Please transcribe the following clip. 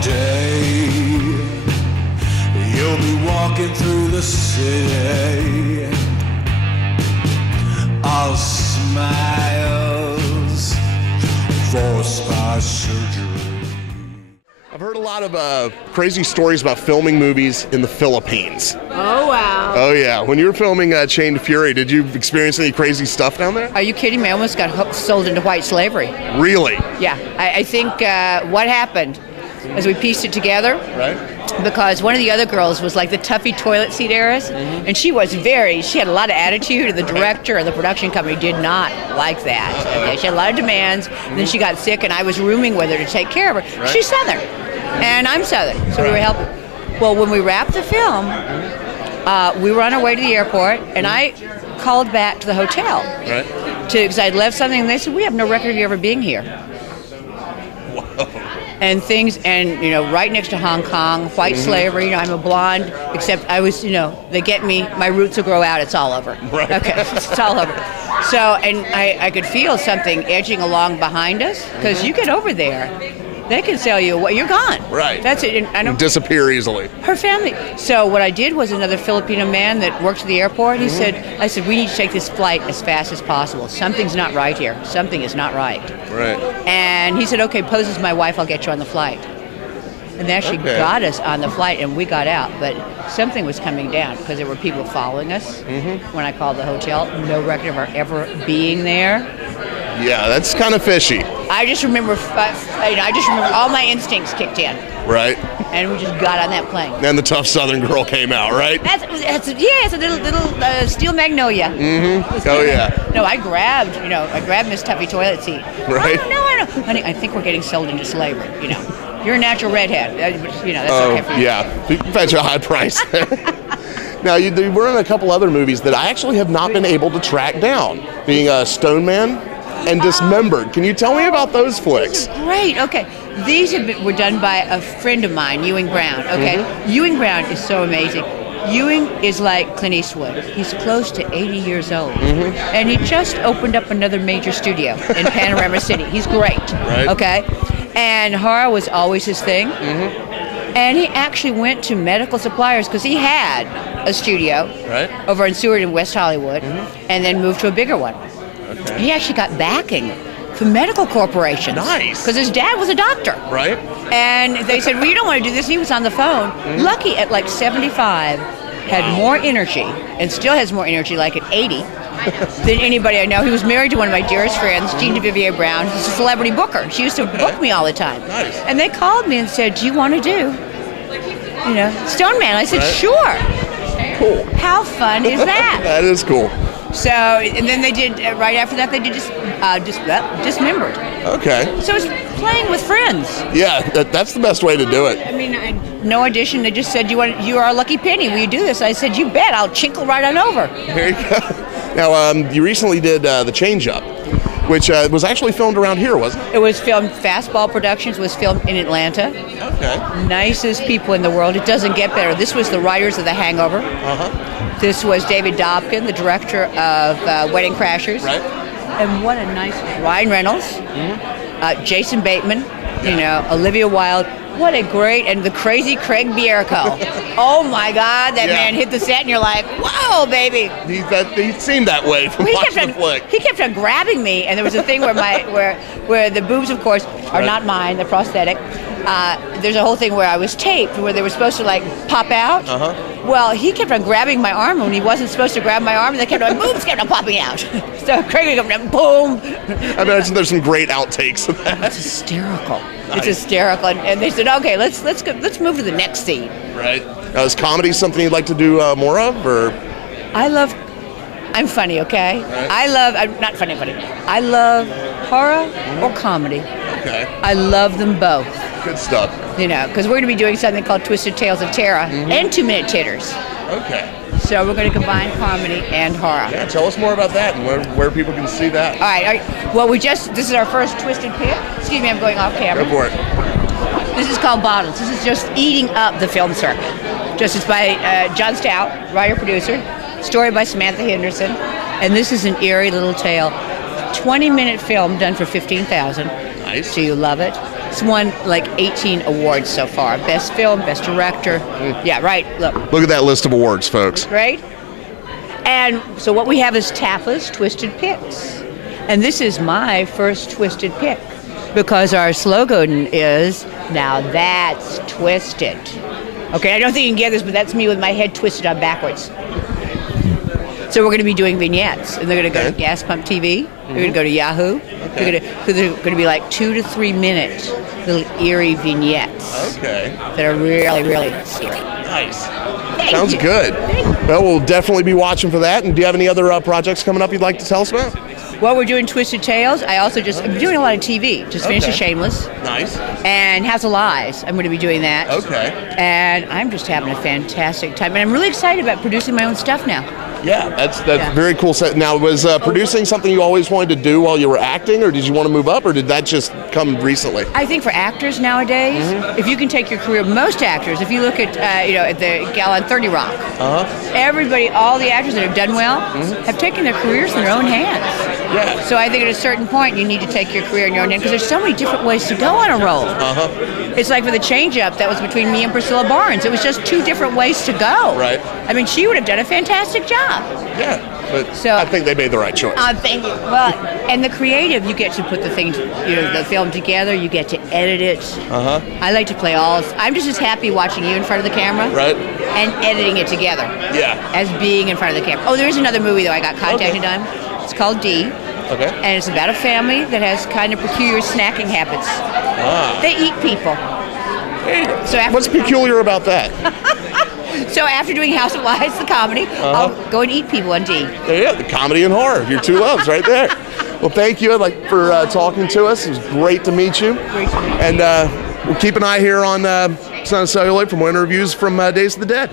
day you'll be walking through the city, all smiles, forced by surgery. I've heard a lot of crazy stories about filming movies in the Philippines. Oh, wow. Oh, yeah. When you were filming Chained Fury, did you experience any crazy stuff down there? Are you kidding me? I almost got sold into white slavery. Really? Yeah. I think what happened as we pieced it together, right? Because one of the other girls was like the Taaffe toilet seat heiress, and she had a lot of attitude, and the director of the production company did not like that. Okay, she had a lot of demands, and then she got sick, and I was rooming with her to take care of her. Right. She's Southern, and I'm Southern, so we were helping. Well, when we wrapped the film, we were on our way to the airport, and I called back to the hotel because I'd left something, and they said, "We have no record of you ever being here." Whoa. And right next to Hong Kong, white slavery, I'm a blonde, except I was, they get me, my roots will grow out, it's all over. Right. Okay, it's all over. So, and I could feel something edging along behind us, because you get over there, they can sell you, you're gone. Right. That's it. And I don't disappear easily. Her family. So what I did was another Filipino man that worked at the airport, I said, we need to take this flight as fast as possible. Something's not right here. Something is not right. Right. And he said, okay, pose as my wife, I'll get you on the flight. And they actually got us on the flight, and we got out. But something was coming down because there were people following us when I called the hotel. No record of our ever being there. Yeah, that's kind of fishy. I just remember all my instincts kicked in. Right. And we just got on that plane. Then the tough Southern girl came out, right? It's a little steel magnolia. Mm-hmm. Oh, yeah. No, I grabbed Miss Taaffe toilet seat. Right. I know. Honey, I think we're getting sold into slavery, You're a natural redhead. That's okay for you. Yeah. You fetch a high price. Now, you were in a couple other movies that I actually have not been able to track down, being Stone Man and Dismembered. Can you tell me about those flicks? Great. Okay. These were done by a friend of mine, Ewing Brown. Okay. Ewing Brown is so amazing. Ewing is like Clint Eastwood. He's close to 80 years old. And he just opened up another major studio in Panorama City. He's great. Right. Okay. And horror was always his thing. And he actually went to medical suppliers because he had a studio over in Seward in West Hollywood and then moved to a bigger one. Okay. He actually got backing from medical corporations. Nice. Because his dad was a doctor. Right. And they said, well, you don't want to do this. And he was on the phone. Lucky at like 75, had more energy and still has more energy like at 80 than anybody I know. He was married to one of my dearest friends, Jean DeVivier Brown, who's a celebrity booker. She used to book me all the time. Nice. And they called me and said, do you want to do, Stone Man? I said, sure. Cool. How fun is that? That is cool. So, and then they did, right after that, they did Dismembered. Okay. So it's playing with friends. Yeah, that's the best way to do it. I mean, no audition. They just said, you are a lucky penny. Will you do this? I said, you bet. I'll chinkle right on over. There you go. Now, you recently did The Change Up, which was actually filmed around here, wasn't it? It was filmed, Fastball Productions was filmed in Atlanta. Okay. Nicest people in the world. It doesn't get better. This was the writers of The Hangover. This was David Dobkin, the director of Wedding Crashers. Right. And what a nice Ryan Reynolds, Jason Bateman, Olivia Wilde. What a great, and the crazy Craig Bierko. Oh my God, that man hit the set, and you're like, whoa, baby. He seemed that way from watching the flick. He kept on grabbing me, and there was a thing where the boobs, of course, are not mine, they're prosthetic. There's a whole thing where I was taped, where they were supposed to pop out. Well, he kept on grabbing my arm when he wasn't supposed to grab my arm, and my boobs kept on popping out. So Craig would come down, boom. I imagine there's some great outtakes of that. It's hysterical. Nice. It's hysterical, and they said, okay, let's move to the next scene. Right. Now, is comedy something you'd like to do more of, or? I'm funny, okay? Right. I'm not funny. I love horror or comedy. Okay. I love them both. Good stuff. Because we're going to be doing something called Twisted Tales of Terror and 2-Minute Titters. Okay. So we're going to combine comedy and horror. Yeah, tell us more about that and where people can see that. All right. Well, this is our first Twisted Pit. Excuse me, I'm going off camera. Go for it. This is called Bottles. This is just eating up the film circuit. It's by John Stout, writer-producer. Story by Samantha Henderson. And this is an eerie little tale. 20-minute film done for $15,000. Nice. Do you love it? It's won like 18 awards so far. Best film, best director. Yeah, right. Look at that list of awards, folks. Right? And so what we have is Taaffe's Twisted Picks. And this is my first Twisted Pick because our slogan is, now that's twisted. Okay, I don't think you can get this, but that's me with my head twisted on backwards. So we're going to be doing vignettes, and they're going to go to Gas Pump TV. They're going to go to Yahoo. Okay. They're going to be like 2 to 3 minute little eerie vignettes. Okay. That are really, really scary. Nice. Thank Sounds you. good. Well, we'll definitely be watching for that. And do you have any other projects coming up you'd like to tell us about? Well, we're doing Twisted Tales. I'm doing a lot of TV. Just finished Okay. Shameless. Nice. And House of Lies. I'm going to be doing that. Okay. And I'm just having a fantastic time. And I'm really excited about producing my own stuff now. Yeah, that's very cool. Now, was producing something you always wanted to do while you were acting, or did you want to move up, or did that just come recently? I think for actors nowadays, if you can take your career, most actors, if you look at at the gal on 30 Rock, everybody, all the actors that have done well, have taken their careers in their own hands. Yeah. So I think at a certain point you need to take your career in your own hands because there's so many different ways to go on a role. It's like for the change-up that was between me and Priscilla Barnes. It was just 2 different ways to go. Right. I mean, she would have done a fantastic job. Yeah, but So- I think they made the right choice. Thank you. Well, and the creative, you get to put the thing, the film together. You get to edit it. I like to play all. I'm just as happy watching you in front of the camera, Right. and editing it together. Yeah. As being in front of the camera. Oh, there is another movie though I got contacted on. It's called D. Okay. And it's about a family that has kind of peculiar snacking habits. They eat people. So after What's peculiar about that? So after doing House of Lies, the comedy, I'll go and eat people on D. Yeah, the comedy and horror. Your 2 loves right there. Well, thank you for talking to us. It was great to meet you. Great to meet you. And we'll keep an eye here on Celluloid for more interviews from Days of the Dead.